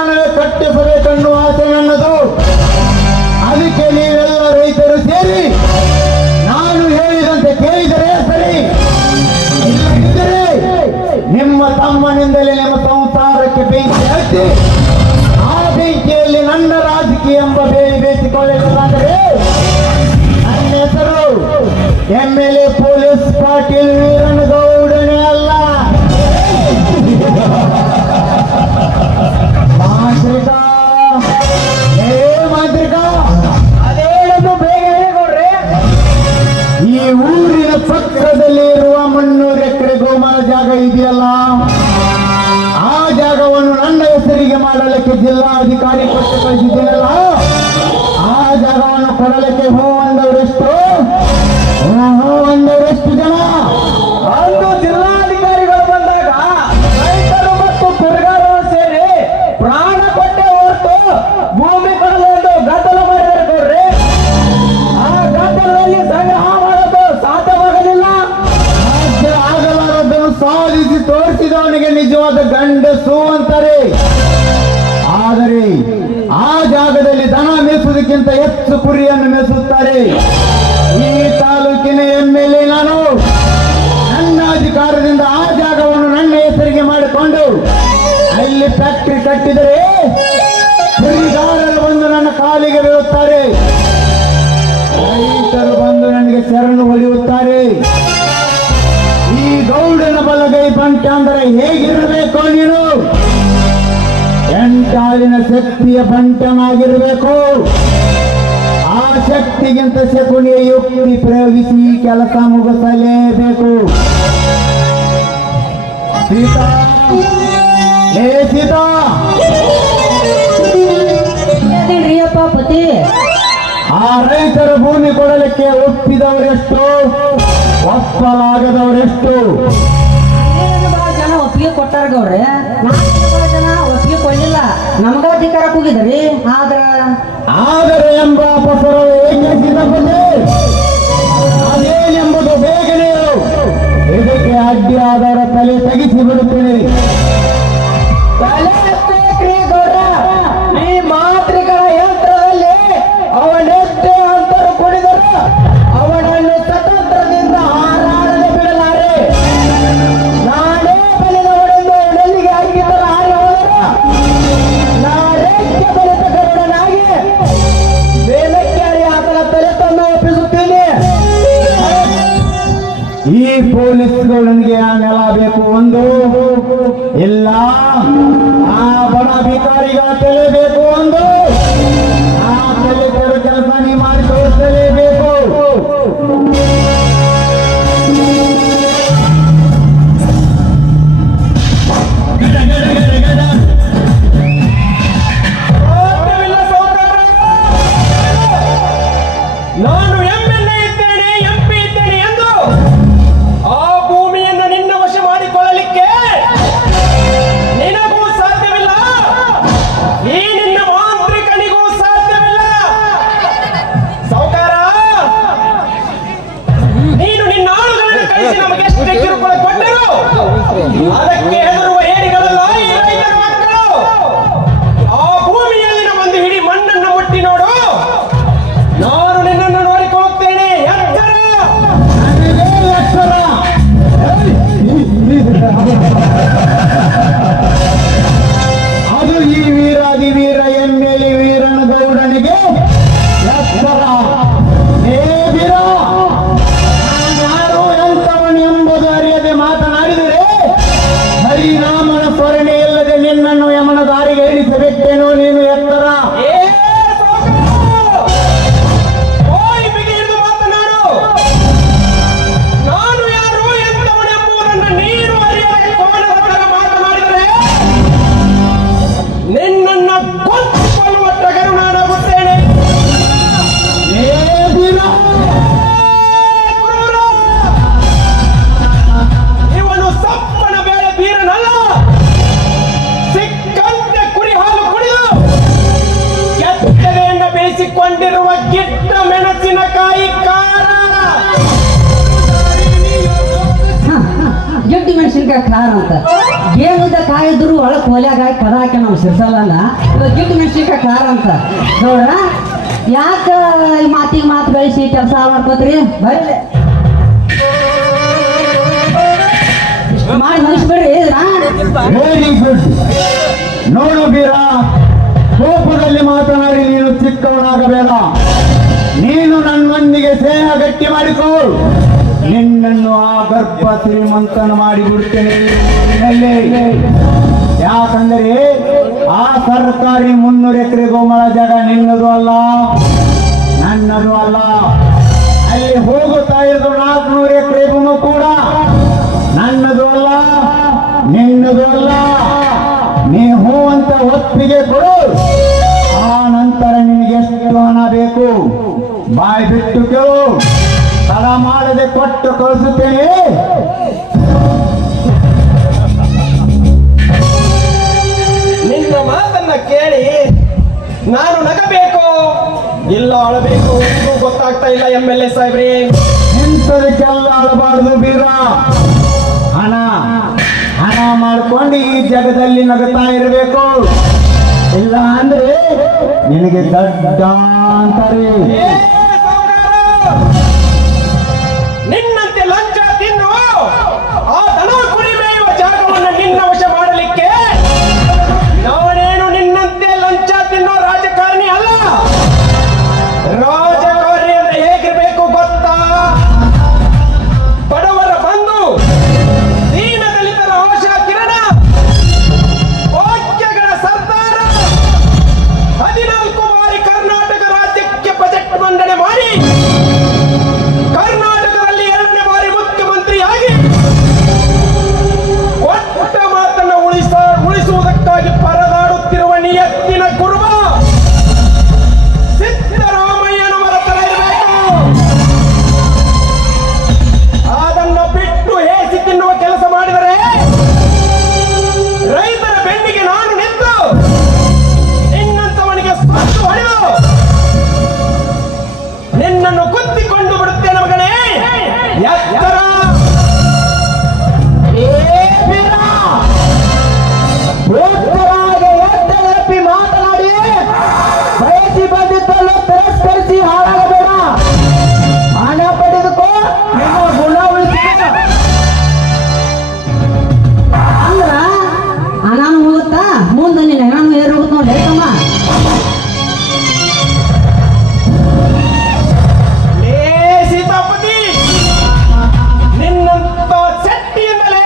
ದೇವಸ್ಥಾನವೇ ಕಟ್ಟಿಸಬೇಕೆನ್ನುವ ಆಸೆ ನನ್ನದು. ಅದಕ್ಕೆ ನೀವೆಲ್ಲ ರೈತರು ಸೇರಿ ನಾನು ಹೇಳಿದಂತೆ ಕೇಳಿದರೆ ಸರಿ, ಇಲ್ಲದಿದ್ದರೆ ನಿಮ್ಮ ತಮ್ಮನಿಂದಲೇ ನಿಮ್ಮ ಸಂಸಾರಕ್ಕೆ ಬೆಂಕಿ ಹಚ್ಚಿ ಆ ಬೆಂಕಿಯಲ್ಲಿ ನನ್ನ ರಾಜಕೀಯ ಎಂಬ ಬೇಲಿ ಬೇಸಿಕೊಳ್ಳಬೇಕಾದರೆ ನನ್ನ ಹೆಸರು MLA ಪೊಲೀಸ್ ಪಾಟೀಲ್ ವೀರನಗೌಡನೇ ಅಲ್ಲ. ಮಾಂತ್ರಿಕ ಮಾಂತ್ರಿಕ ಅದೇನದು ಬೇಗ ಹೇಳಿಕೊಡ್ರಿ. ಈ ಊರಿನ ಪಕ್ಕದಲ್ಲಿ ಇರುವ 300 ಎಕರೆ ಗೋಮಾಳ ಜಾಗ ಇದೆಯಲ್ಲ, ಆ ಜಾಗವನ್ನು ನನ್ನ ಹೆಸರಿಗೆ ಮಾಡಲಿಕ್ಕೆ ಜಿಲ್ಲಾಧಿಕಾರಿ ಕೊಟ್ಟು ಕಳಿಸಿದ್ದೇನಲ್ಲ, ಆ ಜಾಗವನ್ನು ಕೊಡಲಿಕ್ಕೆ ಹೂ ಅಂದವರೆಷ್ಟು ಜನ? ಅಂದು ಜಿಲ್ಲಾಧಿಕಾರಿಗಳು ಬಂದಾಗ ರೈತರು ಮತ್ತು ಕುರುಗಾರರು ಸೇರಿ ಪ್ರಾಣ ಕೊಟ್ಟೆ ಹೊರತು ಭೂಮಿ ಕೊಡಲು ಎಂದು ಗದ್ದಲ ಮಾಡಿದರೆ ಕೊಡ್ರಿ. ಆ ಗದ್ದಲದಲ್ಲಿ ಸಂಗ್ರಹ ಮಾಡೋದು ಸಾಧ್ಯವಾಗಲಿಲ್ಲ. ಸಾಧ್ಯ ಆಗಲಾರದನ್ನು ಸಾಧಿಸಿ ತೋರಿಸಿದವನಿಗೆ ನಿಜವಾದ ಗಂಡಸು ಅಂತಾರೆ. ಆದರೆ ಆ ಜಾಗದಲ್ಲಿ ದನ ಮೇಸುವುದಕ್ಕಿಂತ ಹೆಚ್ಚು ಕುರಿಯನ್ನು ಮೇಸುತ್ತಾರೆ. ಈ ತಾಲೂಕಿನ MLA ನಾನು. ನನ್ನ ಅಧಿಕಾರದಿಂದ ಆ ಜಾಗವನ್ನು ನನ್ನ ಹೆಸರಿಗೆ ಮಾಡಿಕೊಂಡು ಅಲ್ಲಿ ಫ್ಯಾಕ್ಟರಿ ಕಟ್ಟಿದರೆ ಕುರಿಗಾರರು ಬಂದು ನನ್ನ ಕಾಲಿಗೆ ಬೀಳುತ್ತಾರೆ, ರೈತರು ಬಂದು ನನಗೆ ಶರಣು ಹೊಡೆಯುತ್ತಾರೆ. ಈ ಗೌಡನ ಬಲಗೈ ಬಂಟ ಅಂದರೆ ಹೇಗಿರಬೇಕು? ನೀನು ಎಂಟಾಳಿನ ಶಕ್ತಿಯ ಬಂಟನಾಗಿರಬೇಕು. ಆ ಶಕ್ತಿಗಿಂತ ಶಕುನಿಯ ಯುಕ್ತಿ ಪ್ರಯೋಗಿಸಿ ಕೆಲಸ ಮುಗಿಸಲೇಬೇಕು. ಸೀತಾ, ಹೇ ಸೀತಾ, ಪತಿ ಆ ರೈತರ ಭೂಮಿ ಕೊಡಲಿಕ್ಕೆ ಒಪ್ಪಿದವರೆಷ್ಟು, ಒಪ್ಪಲಾಗದವರೆಷ್ಟು? ಬಹಳ ಜನ ಒಪ್ಪಿಗೆ ಕೊಟ್ಟಾರ ಗೌಡ್ರೆ, ಬಹಳ ಜನ ಒಪ್ಪಿಗೆ ಕೊಡ್ಲಿಲ್ಲ. ನಮಗ ಅಧಿಕಾರ ಕೂಗಿದ್ರಿ. ಆದರೆ ಎಂಬ ಪಸರವು ಏಕೆ ಸಿದ್ಧಪಟ್ಟೆ? ಅದೇನೆಂಬುದು ಬೇಗನೆ ಹೇಳು. ಇದಕ್ಕೆ ಅಡ್ಡಿ ಆದವರ ತಲೆ ತೆಗಿಸಿ ಬಿಡುತ್ತೇನೆ. ತಲೆ ಎತ್ತಬೇಕ್ರಿ ಗೌಡ್ರ. ಈ ಮಾಂತ್ರಿಕರ ಯಂತ್ರದಲ್ಲಿ ಅವನೆಷ್ಟೇ ಅಂತರ ಕುಡಿದರು ಅವನನ್ನು ಸ್ವತಂತ್ರದಿಂದ ಹಾರಾಡದೆ ಬಿಡಲಾರೆ. ನಾನೇ ಬಲಿದವನೆಂದು ನೆಲ್ಲಿಗೆ ಹಾಕಿದ್ದರ ಹಾರಿ ಹೋದರು. ನಾನೇಕೆ ಬಲಿತ ಗರುಡನಾಗಿ ಬೇಲಕ್ಕೆ ಹಾರಿ ಆತನ ತಲೆ ತಂದು ಒಪ್ಪಿಸುತ್ತೇನೆ. ಈ ಪೊಲೀಸ್ಗಳು ನನಗೆ ಆ ನೆಲ ಬೇಕು ಒಂದು, ಇಲ್ಲ ಆ ಬಡ ಅಧಿಕಾರಿಗಳ ತಲೆ ಬೇಕು ಒಂದು. ಆ ತಲೆ ತರೋ ಕೆಲಸ ನೀ ಮಾಡಿ ತೋರಿಸಲೇಬೇಕು. ಸಾಧ್ಯವಿಲ್ಲ ಸಹೋದರ. ನಾನು MLA ಇದ್ದೇನೆ, MP ಇದ್ದೇನೆ ಎಂದು ಆ ಭೂಮಿಯನ್ನು ನಿನ್ನ ವಶ ಮಾಡಿಕೊಳ್ಳಲಿಕ್ಕೆ ನಿನಗೂ ಸಾಧ್ಯವಿಲ್ಲ, ಈ ನಿನ್ನ ಮಾಂತ್ರಿಕನಿಗೂ ಸಾಧ್ಯವಿಲ್ಲ. ಸಹೋದರ, ನೀನು ನಿನ್ನ ಆಳುಗಳನ್ನು ಕಳಿಸಿ ನಮಗೆ ಎಷ್ಟೇ ಕಿರುಕುಳ ಕೊಟ್ಟರು ಅದಕ್ಕೆ ಹೆದರುವ ಏರಿಗಳಲ್ಲ ಈ ರೈತರ ಮಕ್ಕಳು. ಆ ಭೂಮಿಯಲ್ಲಿನ ಒಂದು ಹಿಡಿ ಮಣ್ಣನ್ನು ಮುಟ್ಟಿ ನೋಡು, ನಾನು ನಿನ್ನನ್ನು ನೋಡಿಕೊಳ್ಳುತ್ತೇನೆ. ಎತ್ತರ ಅದು ಈ ವೀರಾದಿ ವೀರ MLA ವೀರನಗೌಡನಿಗೆ ಎತ್ತರ. ಹೇ ವೀರ, ನಾನ್ಯಾರು ಎಂತವನು ಎಂಬುದು ಅರಿಯದೆ ಮಾತನಾಡಿದರೆ ಹರಿನಾಮನ ಸ್ಮರಣೆ ಇಲ್ಲದೆ ನಿನ್ನನ್ನು ಯಮನ ದಾರಿಗೆ ಇಳಿಸಬೇಕೇನೋ ನೀನು ಎತ್ತರ. ಏ ಸಾಕು! ಓಯ್ ಬಿಗಿ ಹಿಡಿದು ಮಾತನಾಡು. ನಾನು ಯಾರು ಎಂತವನೆಂಬುದನ್ನು ನೀನು ಅರಿಯದೆ ಕೋಣದ ತರ ಮಾತನಾಡಿದರೆ ನಿನ್ನನ್ನು ಕೊಂದುಕೊಳ್ಳುವ ಟಗರು ನಾನಾಗುತ್ತೇನೆ. ಹೇ ವೀರ, ಕ್ರೂರ! ಇವನು ಸಪ್ಪನ ಬೇಳೆ ಬೀರನಲ್ಲ, ಸಿಕ್ಕಂತೆ ಕುರಿ ಹಾಲು ಕಾರ್ ಅಂತ ಗೇಮುದ ಕಾಯಿದ್ರು ಒಳಗ್ ಕೋಲ್ಯಾಗ ಹಾಕಿ ಕದ ಹಾಕಿ ನಾವು ಸಿರ್ಸಲ್ಲನ ಇವಾಗ ಗಿಟ್ಟು ಮೆಣಸಿಕ ಕಾರ್ ಅಂತ ನೋಡ್ರ ಯಾಕ ಈ ಮಾತಿಗೆ ಮಾತು ಬೆಳೆಸಿ ಕೆಲಸ ಮಾಡ್ಕೋತ್ರಿ ಬರ್ರಿ ಇಷ್ಟು ಮಾಡಿ ಮುಗಿಸ್ಬಿಡ್ರಿ ವೆರಿ ಗುಡ್. ನೋಡು ಬೀರ, ಕೋಪದಲ್ಲಿ ಮಾತನಾಡಿ ನೀನು ಚಿಕ್ಕವನಾಗಬೇಡ. ನೀನು ನನ್ನೊಂದಿಗೆ ಸ್ನೇಹ ಗಟ್ಟಿ ಮಾಡಿಕೋ. ನಿನ್ನನ್ನು ಆ ಗರ್ಭ ಶ್ರೀಮಂತನ ಮಾಡಿಬಿಡ್ತೇನೆ. ಯಾಕಂದರೆ ಆ ಸರ್ಕಾರಿ 300 ಎಕರೆ ಗೋಮಳ ಜಾಗ ನಿನ್ನದು ಅಲ್ಲ, ನನ್ನದು ಅಲ್ಲ. ಅಲ್ಲಿ ಹೋಗುತ್ತಾ ಇರೋದು 400 ಎಕರೆ ಭೂಮಿ ಕೂಡ ನನ್ನದು ಅಲ್ಲ, ನಿನ್ನದು ಅಲ್ಲ. ನೀ ಹೂ ಅಂತ ಒಪ್ಪಿಗೆ ಕೊಡು. ಆ ನಂತರ ನಿನಗೆ ಎಷ್ಟು ಹಣ ಬೇಕು ಬಾಯಿ ಬಿಟ್ಟು ಕೇಳು. ತಡ ಮಾಡದೆ ಕೊಟ್ಟು ಕಳಿಸುತ್ತೇನೆ. ನಿನ್ನ ಮಾತನ್ನ ಕೇಳಿ ನಾನು ನಗಬೇಕು ಇಲ್ಲ ಅಳಬೇಕು ಇದು ಗೊತ್ತಾಗ್ತಾ ಇಲ್ಲ. MLA ಸಾಹೇಬ್ರಿ, ಇಂಥದಕ್ಕೆಲ್ಲ ಅಳಬಾರ್ದು ಬೀರ. ಹಣ ಹಣ ಮಾಡ್ಕೊಂಡು ಈ ಜಗದಲ್ಲಿ ನಗತಾ ಇರಬೇಕು. ಇಲ್ಲ ಅಂದ್ರೆ ನಿನಗೆ ದಡ್ಡ ಅಂತಾರೆ. ಏ ಸಾವ್ಕಾರ! ನಿನ್ನಂತೆ ಲಂಚ ತಿನ್ನು ಆ ದನ ಕುರಿ ಮೇಯುವ ಜಾಗವನ್ನು ನಿನ್ನ ವಶ ಮಾಡಲಿಕ್ಕೆ ನಾನೇನು ನಿನ್ನಂತೆ ಲಂಚ ತಿನ್ನೋ ರಾಜಕಾರಣಿ ಅಲ್ಲ. ರಾಜಕಾರಣಿ ಅಂದ್ರೆ ಹೇಗಿರ್ಬೇಕು ಗೊತ್ತಾ? ಬಡವರ ಬಂಧು, ದೀನ ದಲಿತರ ಆಶಾ ಕಿರಣ, ಭಾಗ್ಯಗಳ ಸರ್ದಾರ. 14 ಬಾರಿ ಕರ್ನಾಟಕ ರಾಜ್ಯಕ್ಕೆ ಬಜೆಟ್ ಮಂಡನೆ ಮಾಡಿ ಕರ್ನಾಟಕದಲ್ಲಿ 2ನೇ ಬಾರಿ ಮುಖ್ಯಮಂತ್ರಿಯಾಗಿ ಕೊಟ್ಟ ಮಾತನ್ನು ಉಳಿಸುವುದಕ್ಕಾಗಿ ಪರದಾಡುತ್ತಿರುವ ನಿಯತ್ತಿನ ಕುರುಬ ಸಿದ್ದರಾಮಯ್ಯನವರ ತರ ಇರಬೇಕು. ಅದನ್ನು ಬಿಟ್ಟು ಹೇಸಿ ತಿನ್ನುವ ಕೆಲಸ ಮಾಡಿದರೆ ರೈತರ ಬೆನ್ನಿಗೆ ನಾನು ನಿಂತು ನಿನ್ನಂತವನಿಗೆ ಸ್ಪರ್ಶ ಹೊಡೆದು ನಿನ್ನನ್ನು ಕುತ್ತಿಕೊಂಡು ಬಿಡುತ್ತೇನೆ ಮಗನೇ. ಎತ್ತರ ಮಾತನಾಡಿ ಬಯಸಿ ಬಂದಿದ್ದನ್ನು ತಿರಸ್ಕರಿಸಿ ಹಾಳಾಗಬೇಡ. ಹಣ ಪಡೆದುಕೋ, ನಿಮ್ಮ ಗುಣ ಉಳಿಸಿಕೋ. ಅಂದ್ರ ಅನಾಮ ಹೋಗುತ್ತಾ ಮುಂದೆ ನಿನ್ನ ಹೆಣ ಏರ್ ಹೋಗುತ್ತೆ ನೋಡಿ ತಮ್ಮ. ಸೀತಾಪತಿ, ನಿನ್ನಂತ ಶೆಟ್ಟಿಯಿಂದಲೇ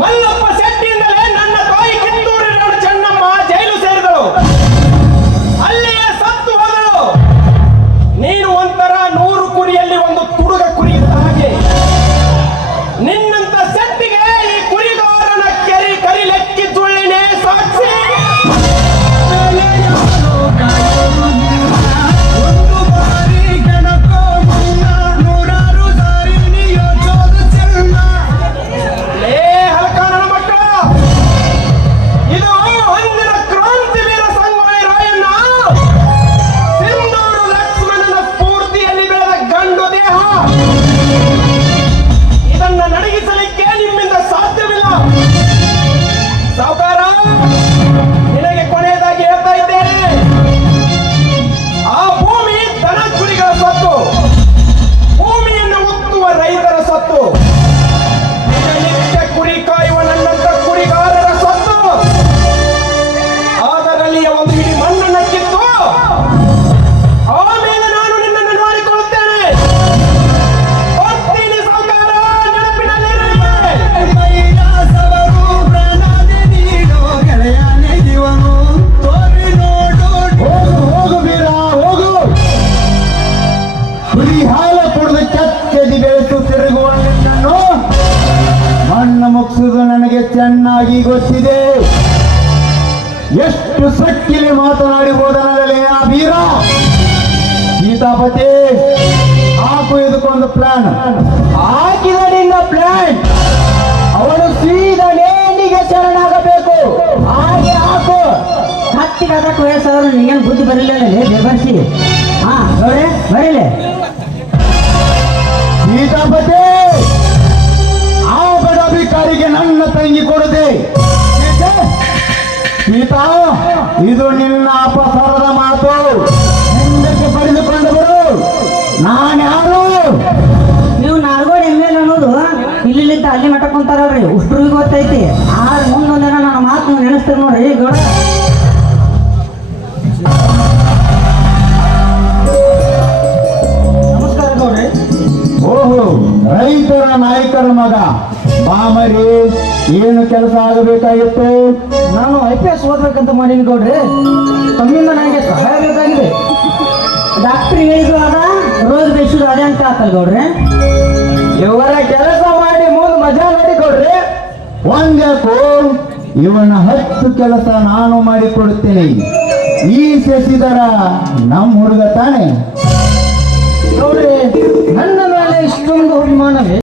ಮಲ್ಲಪ್ಪ ಶೆಟ್ಟಿಯಿಂದಲೇ ನನ್ನ ತಾಯಿ ಕಿತ್ತೂರಿನ ಚೆನ್ನಮ್ಮ ಜೈಲು ಸೇರಿದಳು. ಅಲ್ಲಿಯೇ ಸತ್ತು ಹೋದಳು. ನೀನು ಒಂಥರ 100 ಕುರಿಯಲ್ಲಿ ಒಂದು ತುಡುಗ ಕುರಿ ಇದ್ದ ಹಾಗೆ. ನಿನ್ನಂತ ಶೆಟ್ಟಿಗೆ ಈ ಕುರಿಗಾರನ ಕರಿಲೆಕ್ಕಿ ಸುಳ್ಳಿನೇ ಸಾಕ್ಷಿ. ಲೇ ಹಲಕಾನನ ಮಕ್ಕಳ, ಇದು ಅಂದಿನ ಕ್ರಾಂತಿ ವೀರ ಸಂಗೊಳ್ಳಿ ರಾಯಣ್ಣ ಸಿಂಧೂರು ಲಕ್ಷ್ಮಣನ ಸ್ಫೂರ್ತಿಯಲ್ಲಿ ಬೆಳೆದ ಗಂಡು ದೇಹ. ಇದನ್ನ ನಡಗಿಸಲಿಕ್ಕೆ ನಿಮ್ಮಿಂದ ಸಾಧ್ಯವಿಲ್ಲ. ಸಾವುಕಾರ, ನಿನಗೆ ಕೊನೆಯದಾಗಿ ಹೇಳ್ತಾ ಇದ್ದೇನೆ, ಆ ಭೂಮಿ ದನ ಕುರಿಗಳ ಸತ್ತು, ಭೂಮಿಯನ್ನು ಉತ್ತುವ ರೈತರ ಸತ್ತು, ದಿನನಿತ್ಯ ಕುರಿ ಕಾಯುವ ನನ್ನಂತ ಕುರಿಗಾರರ ಸತ್ತು. ಅದರಲ್ಲಿಯ ಒಂದು ಹಿಡಿ ಮಣ್ಣನ್ನು ಕಿತ್ತು ಆಮೇಲೆ ನಾನು ನಿನ್ನನ್ನು ನೋಡಿಕೊಳ್ಳುತ್ತೇನೆ. ಬರ್ತೀನಿ ಸಾವುಕಾರ, ನೆನಪಿನಲ್ಲಿರಲಿ. ಹೋಗು ಹೋಗು ಬೀರ, ಹೋಗು. ಕುರಿ ಹಾಲು ಕುಡಿದು ಚಚ್ಚದಿ ಬೆಳೆಸು ತಿರುಗುವ ನಿನ್ನನ್ನು ಮಣ್ಣು ಮುಗಿಸುವುದು ನನಗೆ ಚೆನ್ನಾಗಿ ಗೊತ್ತಿದೆ. ಎಷ್ಟು ಸಕ್ಕಿಲಿ ಮಾತನಾಡಿ ಹೋದನಲ್ಲೇ ಆ ಬೀರ. ಸೀತಾಪತಿ, ಹಾಕು ಇದಕ್ಕೊಂದು ಪ್ಲಾನ್. ಹಾಕಿದ ನಿನ್ನ ಪ್ಲಾನ್ ಅವನು ಸೀದಾ ನೇಣಿಗೆ ಶರಣಾಗಬೇಕು. ಹಾಗೆ ಹಾಕು. ಹತ್ತಿಗೆ ಅದಕ್ಕೆ ವಯಸ್ಸಾದ್ರು ನೀಗೇನು ಬುದ್ಧಿ ಬರಲಿಲ್ಲ ಬೆಬರ್ಸಿ. ಹಾ ನೋಡಿ ಬರೀಲೆ ಸೀತಾಪತಿ, ಆ ಬಡ ಭಿಕಾರಿಗೆ ನನ್ನ ತಂಗಿ ಕೊಡದೆ ಸೀತಾ, ಇದು ನಿನ್ನ ಅಪಸರದ ಮಾತು. ಹಿಂದಕ್ಕೆ ಪಡೆದುಕೊಂಡು ಬಿಡು. ನಾನ್ಯಾರು? ನೀವು ನಾಲ್ಗೋಡ್ ಎಮ್ಮೆಲ್ ಅನ್ನೋದು ಇಲ್ಲಿಂದ ಅಲ್ಲಿ ಮಟ್ಟ ಕುಂತಾರಲ್ರಿ, ಉಷ್ಟ್ರಿಗೆ ಗೊತ್ತೈತಿ. ಆದ್ರೆ ಮುಂದೊಂದಿನ ನನ್ನ ಮಾತು ನೆನೆಸ್ತೀರಿ ನೋಡ್ರಿ ಗೌಡ. ನಮಸ್ಕಾರ ಗೌಡ್ರಿ. ಓಹೋ, ರೈತರ ನಾಯಕರ ಮಗ ಬಾಮರಿ, ಏನು ಕೆಲಸ ಆಗಬೇಕಾಗಿತ್ತು? ನಾನು IPS ಓದ್ಬೇಕಂತ ಮಾಡೀನಿ ಗೌಡ್ರಿ, ತಮ್ಮಿಂದ ನನಗೆ ಸಹಾಯ ಬೇಕಾಗಿದೆ. ಡಾಕ್ಟ್ರ್ ಹೇಳಿದ್ರು ಅದ, ರೋಗ ಬೇಯಿಸೋದು ಅದೇ ಅಂತ ಆತಲ್ ಗೌಡ್ರಿ. ಇವರ ಕೆಲಸ ಮಾಡಿ ಮುಂದೆ ಮಜಾ ನೋಡಿ ಕೊಡ್ರಿ. ಒಂದ್ಯಾಕೋ ಇವನ 10 ಕೆಲಸ ನಾನು ಮಾಡಿಕೊಡುತ್ತೇನೆ. ಈ ಶಶಿಧರ ನಮ್ಮ ಹುಡುಗ ತಾನೆ? ಗೌಡ್ರಿ, ನನ್ನ ಮೇಲೆ ಇಷ್ಟೊಂದು ಅಭಿಮಾನವೇ?